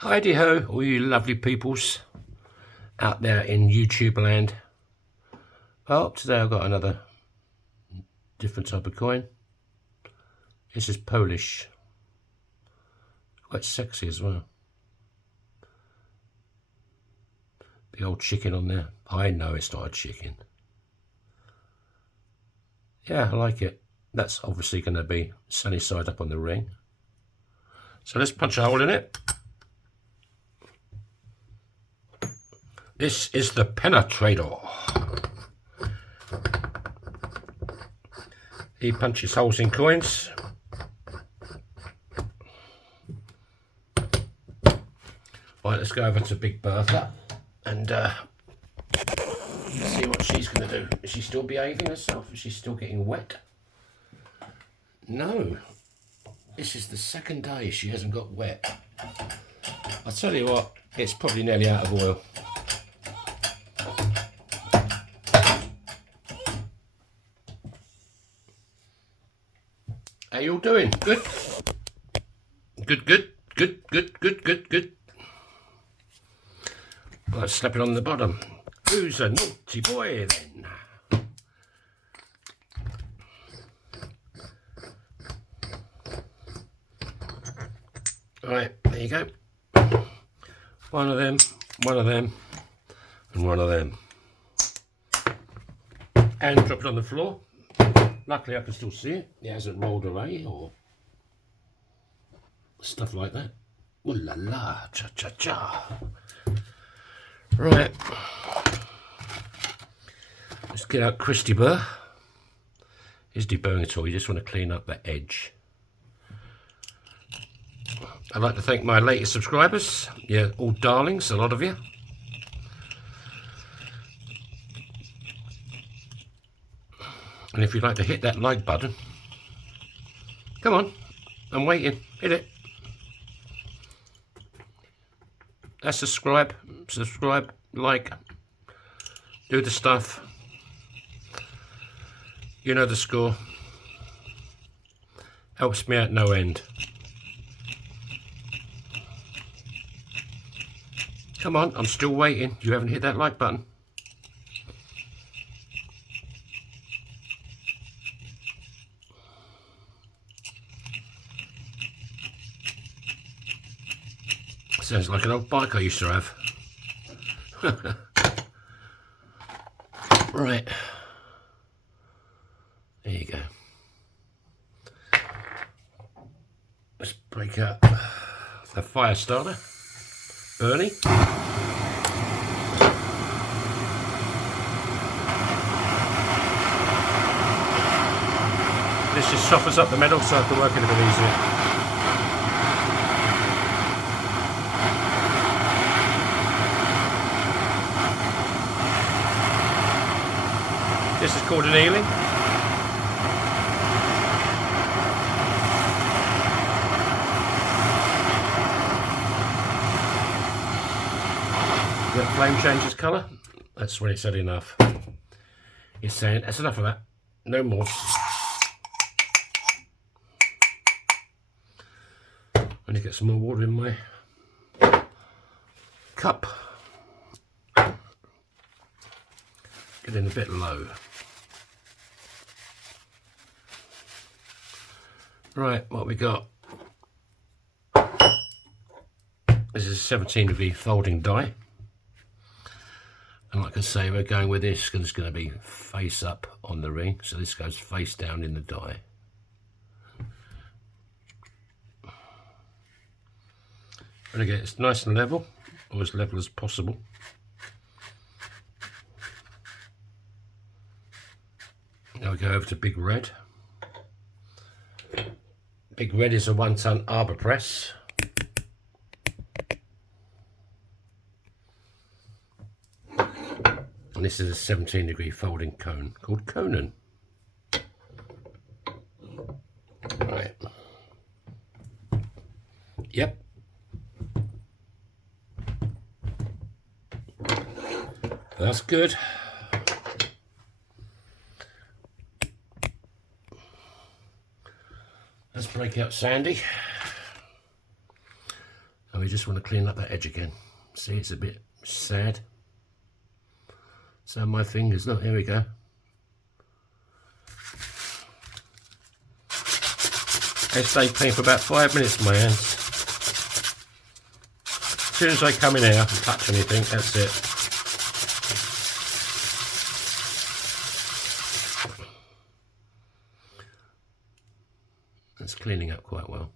Heidi ho, all you lovely peoples out there in YouTube land. Well, today I've got another different type of coin. This is Polish. Quite sexy as well. The old chicken on there. I know it's not a chicken. Yeah, I like it. That's obviously going to be sunny side up on the ring. So let's punch a hole in it. This is the penetrator. He punches holes in coins. Right, let's go over to Big Bertha and see what she's going to do. Is she still behaving herself? Is she still getting wet? No. This is the second day she hasn't got wet. I'll tell you what, it's probably nearly out of oil. How you all doing? Good? Good. Let's slap it on the bottom. Who's a naughty boy then? Right, there you go. One of them, and one of them. And drop it on the floor. Luckily I can still see it. It hasn't rolled away or stuff like that. Ooh la la, cha cha cha. Right. Let's get out Christy Burr. His deburring tool. You just want to clean up that edge. I'd like to thank my latest subscribers. Yeah, all darlings, a lot of you. And if you'd like to hit that like button, come on, I'm waiting, hit it. That's subscribe, like, do the stuff. You know the score. Helps me out no end. Come on, I'm still waiting. You haven't hit that like button. Sounds like an old bike I used to have. Right. There you go. Let's break out the fire starter. Bernie. This just softens up the metal so I can work it a bit easier. This is called annealing. The flame changes colour. That's when it's had enough. It's saying, that's enough of that. No more. I need to get some more water in my cup. Getting a bit low. Right, what we got? This is a 17-degree folding die. And like I say, we're going with this because it's going to be face up on the ring. So this goes face down in the die. Going to get it nice and level, or as level as possible. Now we go over to Big Red. Big Red is a 1-ton arbor press. And this is a 17-degree folding cone called Conan. Right. Yep. That's good. Let's break out Sandy. And we just want to clean up that edge again. See, it's a bit sad. So my fingers, look, here we go. They stay clean for about 5 minutes, my hands. As soon as I come in here and touch anything, that's it. It's cleaning up quite well.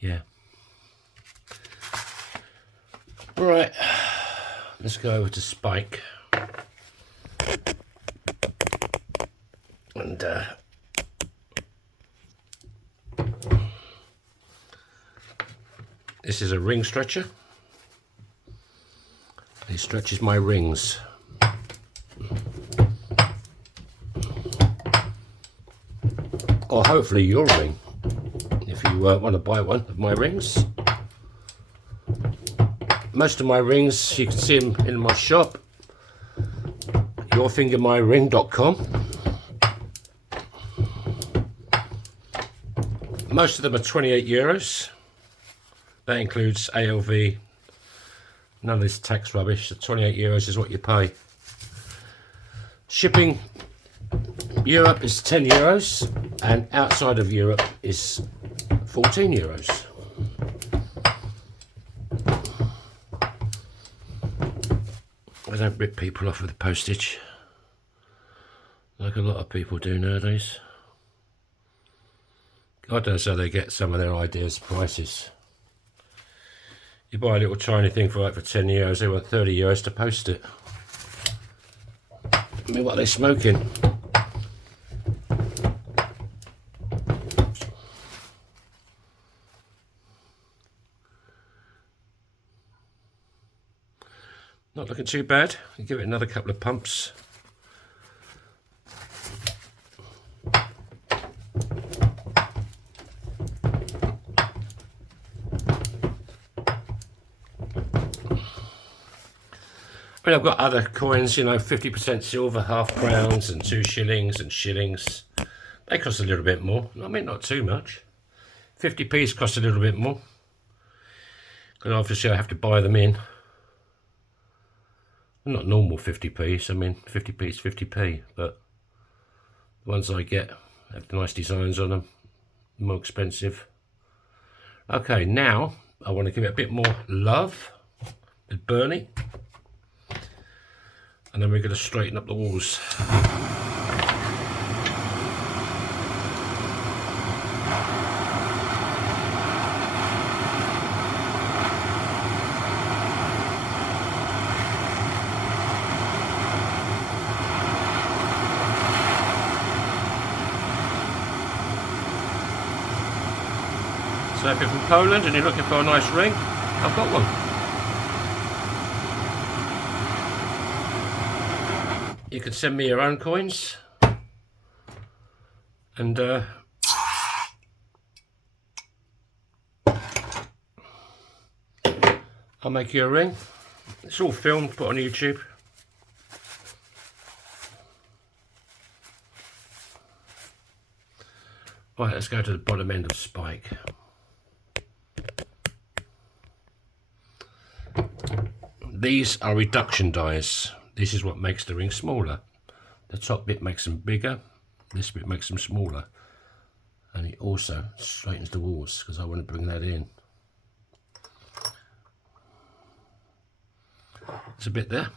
Yeah. Right, let's go over to Spike. And this is a ring stretcher. It stretches my rings. Or hopefully your ring, if you want to buy one of my rings. Most of my rings, you can see them in my shop, yourfingermyring.com. Most of them are 28 euros. That includes ALV. None of this tax rubbish. So 28 euros is what you pay. Shipping Europe is 10 euros and outside of Europe is 14 euros. I don't rip people off with the postage like a lot of people do nowadays. God knows how they get some of their ideas prices. You buy a little tiny thing for 10 euros, they want 30 euros to post it. I mean, what are they smoking? Not looking too bad. You give it another couple of pumps. I mean, I've got other coins, you know, 50% silver, half crowns and 2 shillings and shillings. They cost a little bit more. I mean, not too much. 50p's cost a little bit more. Because obviously I have to buy them in. Not normal 50p's, I mean 50p's 50p, but the ones I get have nice designs on them, more expensive. Okay, now I want to give it a bit more love with Bernie, and then we're going to straighten up the walls. So if you're from Poland and you're looking for a nice ring, I've got one. You can send me your own coins and I'll make you a ring. It's all filmed, put on YouTube. Right, let's go to the bottom end of Spike. These are reduction dies. This is what makes the ring smaller. The top bit makes them bigger, this bit makes them smaller. And it also straightens the walls because I want to bring that in. There's a bit there.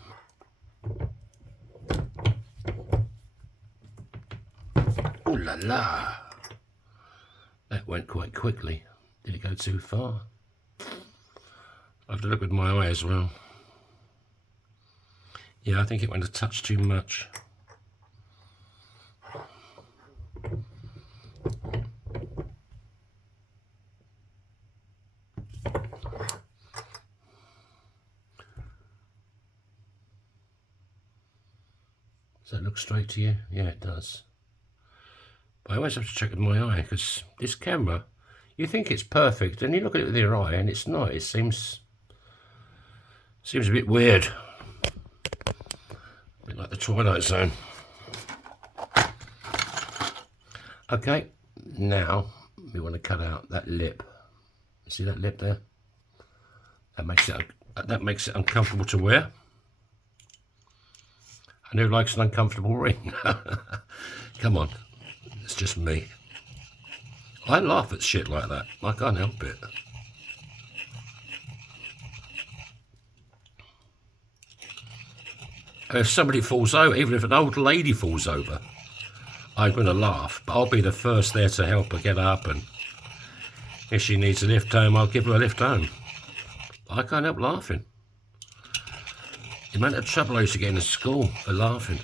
Ooh la la! That went quite quickly. Did it go too far? I have to look with my eye as well. Yeah, I think it went a touch too much. Does that look straight to you? Yeah, it does. But I always have to check with my eye because this camera, you think it's perfect and you look at it with your eye and it's not. It seems Seems a bit weird. A bit like the Twilight Zone. Okay, now we want to cut out that lip. See that lip there? That makes it uncomfortable to wear. And who likes an uncomfortable ring? Come on, it's just me. I laugh at shit like that. I can't help it. And if somebody falls over, even if an old lady falls over, I'm going to laugh, but I'll be the first there to help her get up, and if she needs a lift home, I'll give her a lift home. I can't help laughing. The amount of trouble I used to get in school for laughing.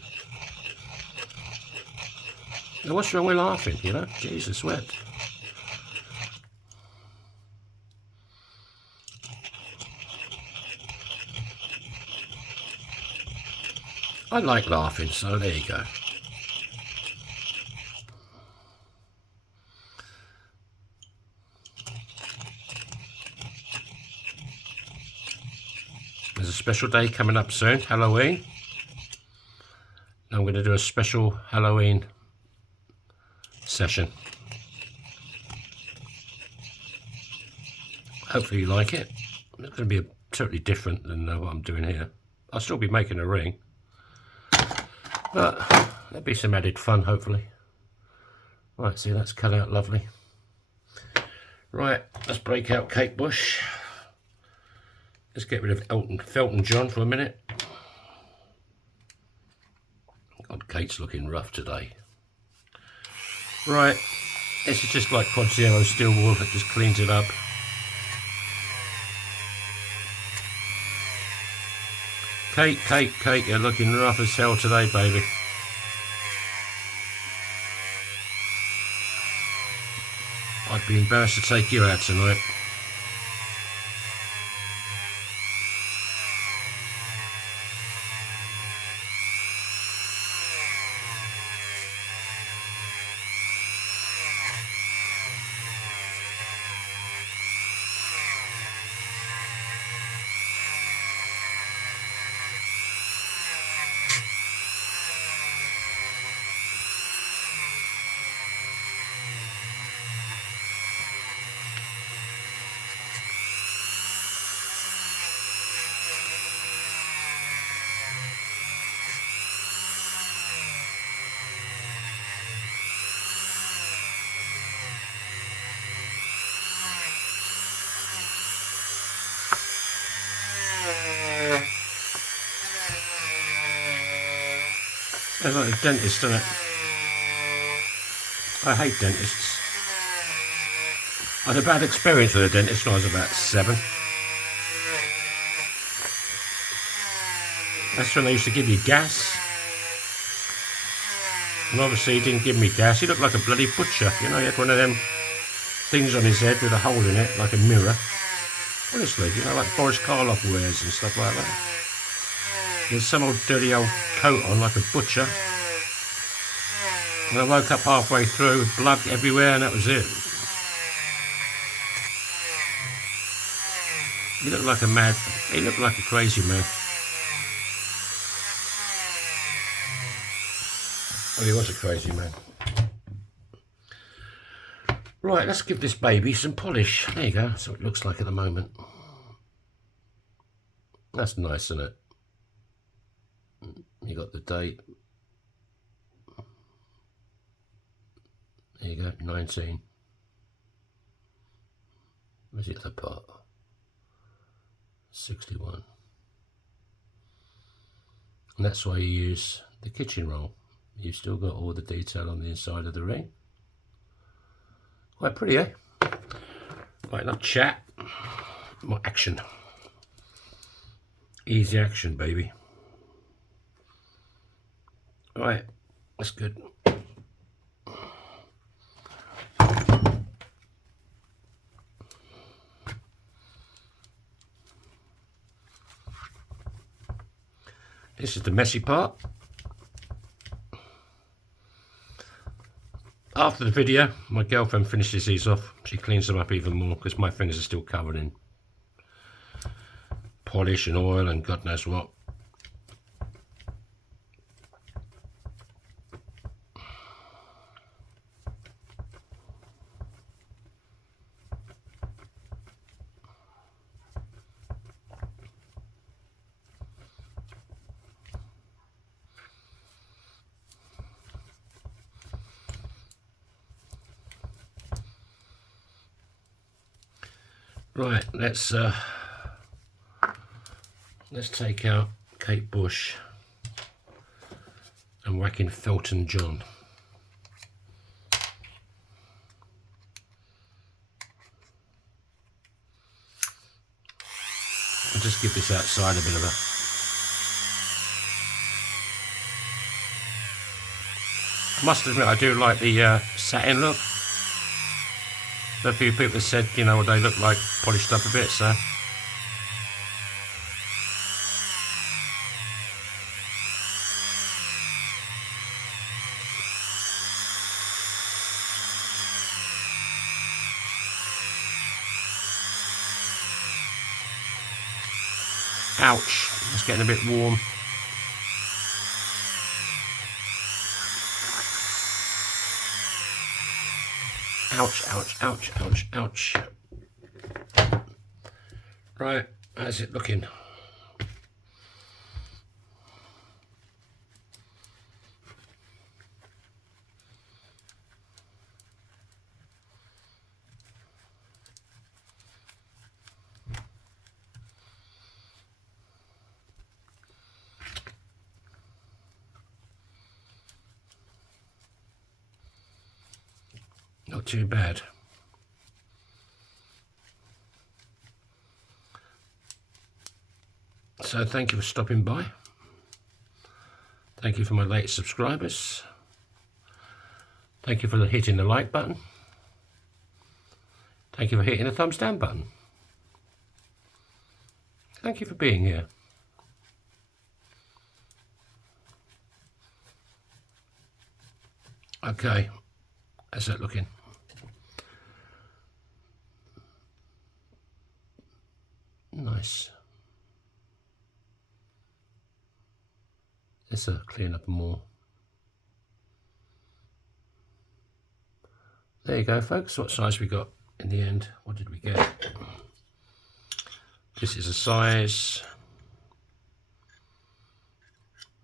Now, what's wrong with laughing, you know? Jesus wept. I like laughing, so there you go. There's a special day coming up soon, Halloween. I'm going to do a special Halloween session. Hopefully you like it. It's going to be totally different than what I'm doing here. I'll still be making a ring, but there'll be some added fun, hopefully. Right, see, that's cut out lovely. Right, let's break out Kate Bush. Let's get rid of Felton John for a minute. God, Kate's looking rough today. Right, this is just like Quad Zero steel wool that just cleans it up. Kate, you're looking rough as hell today, baby. I'd be embarrassed to take you out tonight. It's like a dentist, isn't it? I hate dentists. I had a bad experience with a dentist when I was about 7. That's when they used to give you gas. And obviously he didn't give me gas. He looked like a bloody butcher. You know, he had one of them things on his head with a hole in it, like a mirror. Honestly, you know, like Boris Karloff wears and stuff like that. There's some old dirty old coat on, like a butcher. And I woke up halfway through with blood everywhere, and that was it. He looked like a crazy man. Well, he was a crazy man. Right, let's give this baby some polish. There you go, that's what it looks like at the moment. That's nice, isn't it? You got the date. There you go, 19. Where's the other part? 61. And that's why you use the kitchen roll. You've still got all the detail on the inside of the ring. Quite pretty, eh? Right, enough chat. More action. Easy action, baby. Right, that's good. This is the messy part. After the video, my girlfriend finishes these off. She cleans them up even more because my fingers are still covered in polish and oil and God knows what. Right, let's take out Kate Bush and whack in Felton John. I'll just give this outside a bit of a... I must admit I do like the satin look. A few people have said, you know, they look like polished up a bit, so... Ouch, it's getting a bit warm. Ouch, ouch, ouch, ouch, ouch. Right, how's it looking? Not too bad. So thank you for stopping by. Thank you for my latest subscribers. Thank you for hitting the like button. Thank you for hitting the thumbs down button. Thank you for being here. Okay, how's that looking? Nice. Let's clean up more. There you go, folks. What size we got in the end? What did we get? This is a size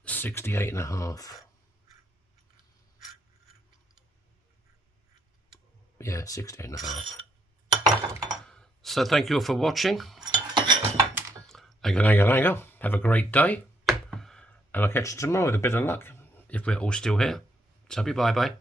68.5. Yeah, 68.5. So thank you all for watching. Thank you. Have a great day. And I'll catch you tomorrow with a bit of luck, if we're all still here. So bye-bye.